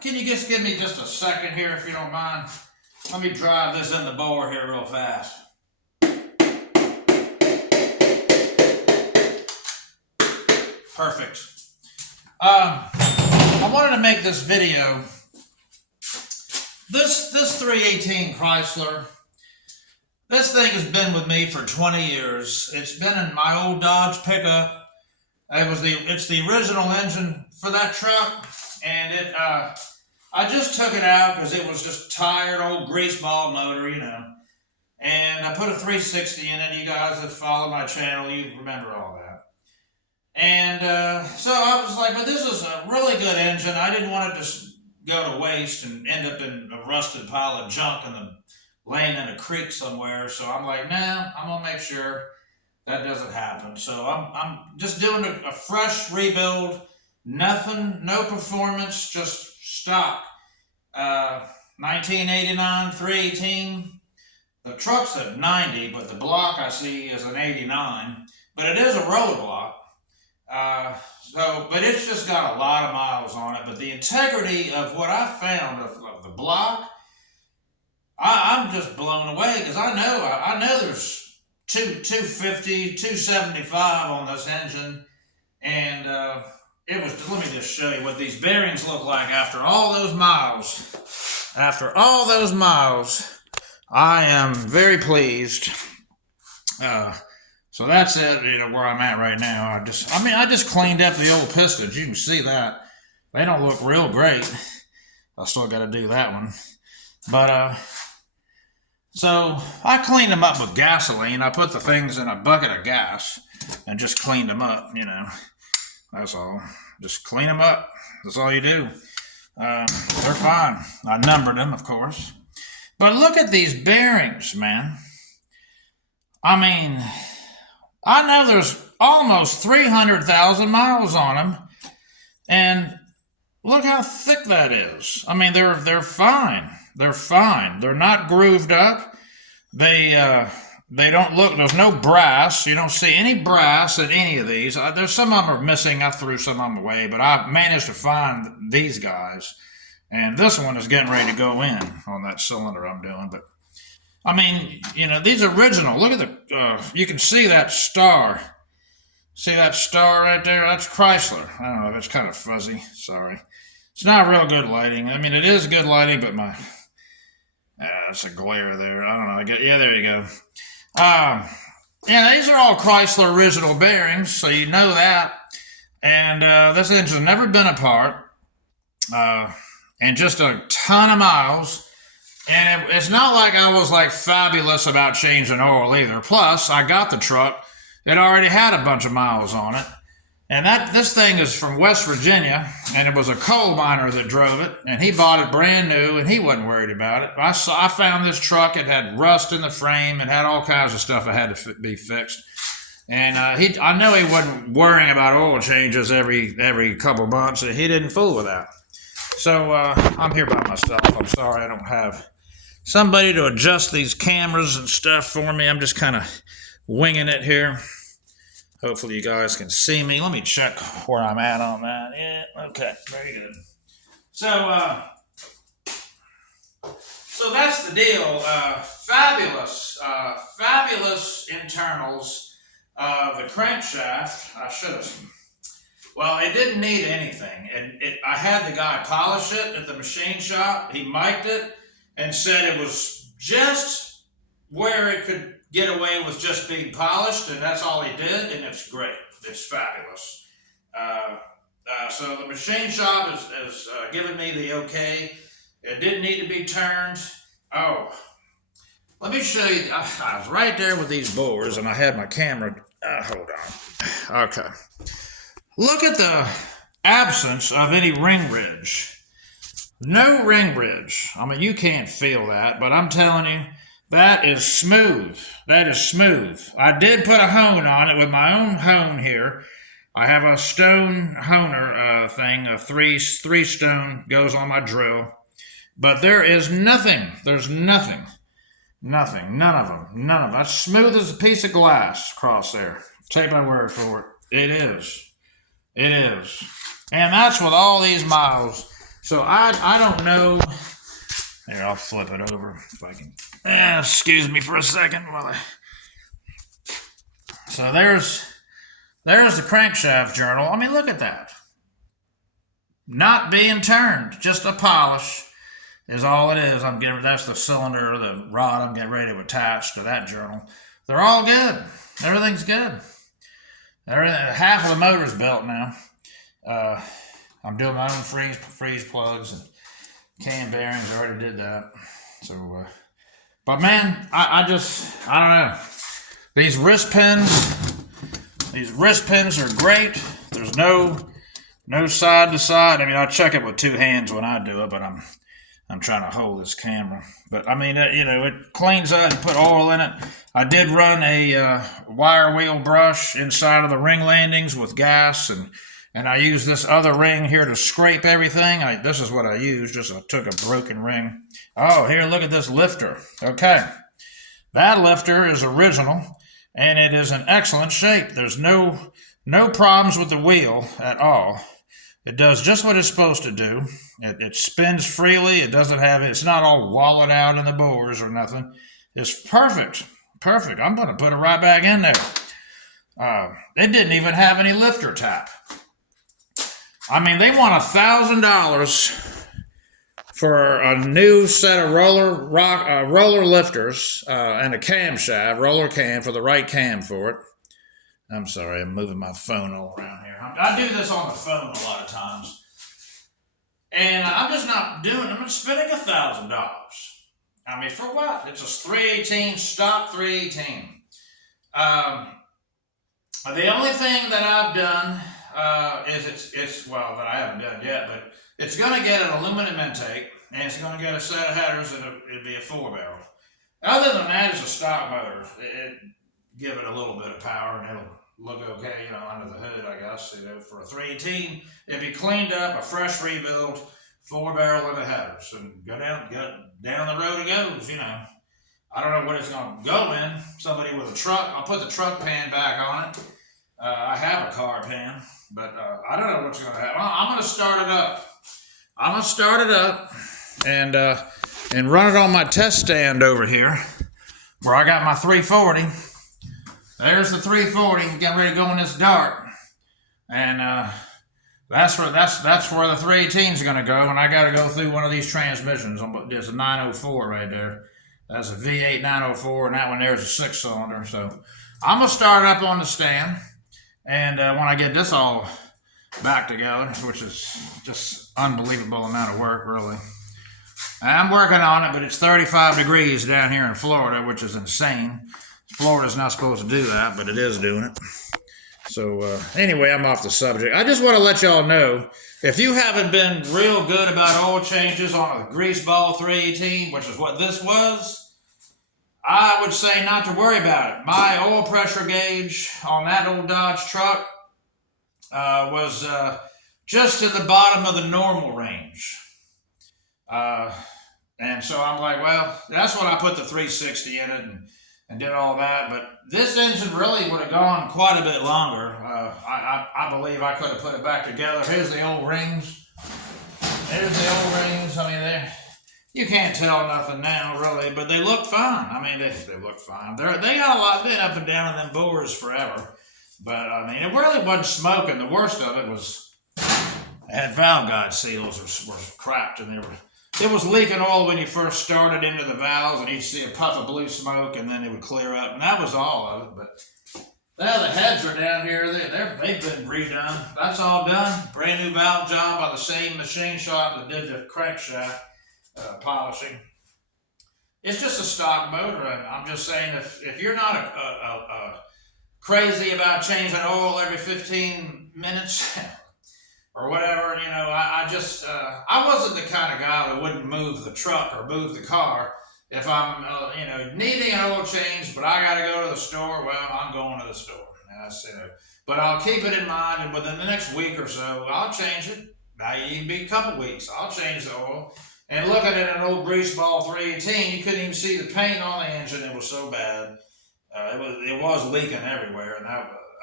can you just give me just a second here if you don't mind? Let me drive this in the bore here real fast. Perfect. I wanted to make this video. This 318 Chrysler, this thing has been with me for 20 years. It's been in my old Dodge pickup. It's the original engine for that truck, and I just took it out because it was just tired, old greaseball motor, you know. And I put a 360 in it. You guys that follow my channel, you remember all that. And so I was like, but this is a really good engine. I didn't want it to go to waste and end up in a rusted pile of junk laying in a creek somewhere. So I'm like, nah, I'm gonna make sure that doesn't happen. So I'm just doing a fresh rebuild. Nothing, no performance, just stock. 1989 318. The truck's at 90, but the block I see is an 89. But it is a roller block. But it's just got a lot of miles on it. But the integrity of what I found of the block, I'm just blown away because I know there's 250, 275 on this engine, and let me just show you what these bearings look like after all those miles. After all those miles, I am very pleased. So that's it, you know, where I'm at right now. I just cleaned up the old pistons. You can see that. They don't look real great. I still got to do that one. But, so I cleaned them up with gasoline. I put the things in a bucket of gas and just cleaned them up, you know. That's all. Just clean them up. That's all you do. They're fine. I numbered them, of course. But look at these bearings, man. I mean, I know there's almost 300,000 miles on them, and look how thick that is. I mean, they're fine. They're fine. They're not grooved up. They don't look. There's no brass. You don't see any brass in any of these. There's some of them are missing. I threw some of them away, but I managed to find these guys, and this one is getting ready to go in on that cylinder I'm doing, but. I mean, you know, these are original. Look at you can see that star. See that star right there? That's Chrysler. I don't know if it's kind of fuzzy. Sorry. It's not real good lighting. I mean, it is good lighting, but it's a glare there. I don't know. Yeah, there you go. Yeah, these are all Chrysler original bearings, so you know that. And this engine's never been apart. And just a ton of miles. And it's not like I was like fabulous about changing oil either. Plus, I got the truck. It already had a bunch of miles on it. And this thing is from West Virginia, and it was a coal miner that drove it, and he bought it brand new, and he wasn't worried about it. I found this truck. It had rust in the frame. It had all kinds of stuff that had to be fixed. And I know he wasn't worrying about oil changes every couple months, and he didn't fool with that. So I'm here by myself. I'm sorry I don't have somebody to adjust these cameras and stuff for me. I'm just kind of winging it here. Hopefully you guys can see me. Let me check where I'm at on that. Yeah, okay, very good. So that's the deal. Fabulous internals of the crankshaft. I should have. Well, it didn't need anything. I had the guy polish it at the machine shop. He mic'd it and said it was just where it could get away with just being polished, and that's all he did, and it's great. It's fabulous. So the machine shop is giving me the okay. It didn't need to be turned. Oh, let me show you. I was right there with these bores, and I had my camera. Hold on. Okay. Look at the absence of any ring ridge. No ring ridge. I mean, you can't feel that, but I'm telling you, that is smooth. That is smooth. I did put a hone on it with my own hone here. I have a stone honer thing, a three stone goes on my drill. But there is nothing. There's nothing. Nothing. None of them. None of them. That's smooth as a piece of glass across there. Take my word for it. It is. It is. And that's with all these miles. So I don't know. Here, I'll flip it over if I can. Excuse me for a second while I. So there's the crankshaft journal. I mean, look at that. Not being turned, just a polish is all it is. That's the cylinder, the rod I'm getting ready to attach to that journal. They're all good. Everything's good. Half of the motor's built now. I'm doing my own freeze plugs and cam bearings. I already did that. So, but man, I don't know. These wrist pins are great. There's no side to side. I mean, I check it with two hands when I do it, but I'm trying to hold this camera. But I mean, it cleans up. You put oil in it. I did run a wire wheel brush inside of the ring landings with gas, and I used this other ring here to scrape everything. This is what I used. I took a broken ring. Oh, here, look at this lifter. Okay, that lifter is original, and it is in excellent shape. There's no problems with the wheel at all. It does just what it's supposed to do. It spins freely. It's not all wallowed out in the bores or nothing. It's perfect. Perfect. I'm going to put it right back in there. It didn't even have any lifter tap. I mean, they want $1,000 for a new set of roller lifters and a camshaft, roller cam for the right cam for it. I'm sorry, I'm moving my phone all around here. I do this on the phone a lot of times. And I'm just not doing it. I'm spending $1,000. I mean, for what? It's a 318, stock 318. The only thing that I've done is that I haven't done yet, but it's going to get an aluminum intake, and it's going to get a set of headers, and it'll be a 4-barrel. Other than that, it's a stock motor. Give it a little bit of power, and it'll look okay, under the hood, I guess. For a 318, it'd be cleaned up, a fresh rebuild, 4-barrel and the headers, and go down the road it goes. I don't know what it's going to go in. Somebody with a truck, I'll put the truck pan back on it. I have a car pan, but I don't know what's going to happen. I'm going to start it up. And run it on my test stand over here, where I got my 340. There's the 340, getting ready to go in this dart, and that's where the 318 is going to go. And I got to go through one of these transmissions. There's a 904 right there. That's a V8 904, and that one there is a 6-cylinder. So I'm gonna start it up on the stand, and when I get this all back together, which is just unbelievable amount of work, really. I'm working on it, but it's 35 degrees down here in Florida, which is insane. Florida's not supposed to do that, but it is doing it. So anyway, I'm off the subject. I just want to let y'all know, if you haven't been real good about oil changes on a grease ball 318, which is what this was, I would say not to worry about it. My oil pressure gauge on that old Dodge truck was just at the bottom of the normal range. And so I'm like, well, that's when I put the 360 in it and did all that. But this engine really would have gone quite a bit longer. I believe I could have put it back together. Here's the old rings. There's the old rings. I mean, you can't tell nothing now, really, but they look fine. I mean, they look fine. They got a lot been up and down in them bores forever. But, I mean, it really wasn't smoking. The worst of it was it had valve guide seals were cracked, and it was leaking oil when you first started into the valves, and you'd see a puff of blue smoke, and then it would clear up, and that was all of it. But now the heads are down here. They've been redone. That's all done. Brand new valve job by the same machine shop that did the crankshaft polishing. It's just a stock motor, and I'm just saying, if you're not a crazy about changing oil every 15 minutes or whatever, I wasn't the kind of guy that wouldn't move the truck or move the car. If I'm, needing an oil change, but I got to go to the store, well, I'm going to the store. But I'll keep it in mind, and within the next week or so, I'll change it. Now, even be a couple weeks, I'll change the oil. And looking at an old grease ball 318, you couldn't even see the paint on the engine. It was so bad. It was leaking everywhere, and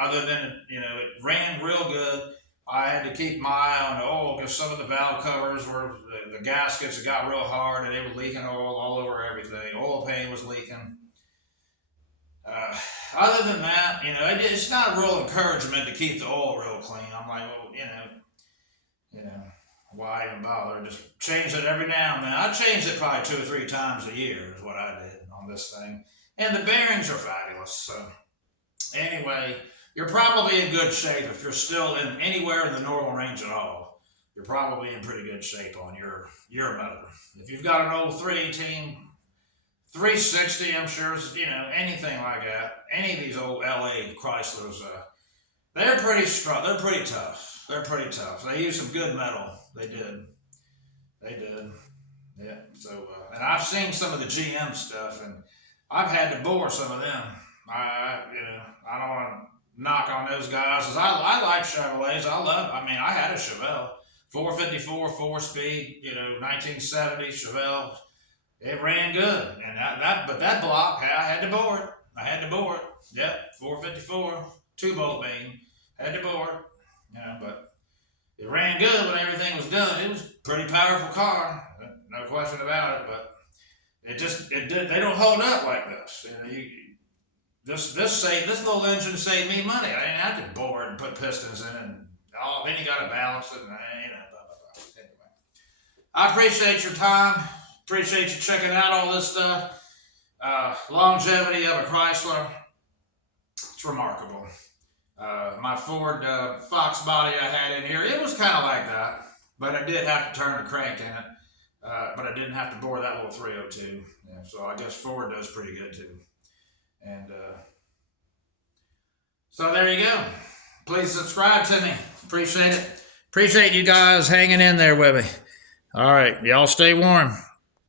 other than it ran real good. I had to keep my eye on the oil because some of the valve covers were, the gaskets got real hard and they were leaking oil all over everything. Oil pan was leaking. Uh, Other than that, it's not a real encouragement to keep the oil real clean. I'm like, well, why even bother? Just change it every now and then. I change it probably 2 or 3 times a year is what I did on this thing. And the bearings are fabulous. So anyway, you're probably in good shape if you're still in anywhere in the normal range at all. You're probably in pretty good shape on your motor. If you've got an old 318, 360, I'm sure, anything like that. Any of these old LA Chryslers, they're pretty strong. They're pretty tough. They're pretty tough. They use some good metal. They did. They did. Yeah. So, and I've seen some of the GM stuff, and I've had to bore some of them. I don't want to knock on those guys, cause I like Chevrolets. I had a Chevelle, 454, 4-speed, 1970 Chevelle. It ran good, and but that block, I had to bore it. I had to bore it. Yep, 454, 2-bolt beam. Had to bore it. But it ran good when everything was done. It was a pretty powerful car, no question about it. But they don't hold up like this. This little engine saved me money. I didn't have to bore it and put pistons in, and then you got to balance it, and blah blah blah. Anyway, I appreciate your time. Appreciate you checking out all this stuff. Longevity of a Chrysler, it's remarkable. My Ford Fox body I had in here, it was kind of like that, but I did have to turn the crank in it, but I didn't have to bore that little 302. Yeah, so I guess Ford does pretty good too. And so there you go. Please subscribe to me. Appreciate it. Appreciate you guys hanging in there with me. All right, y'all stay warm.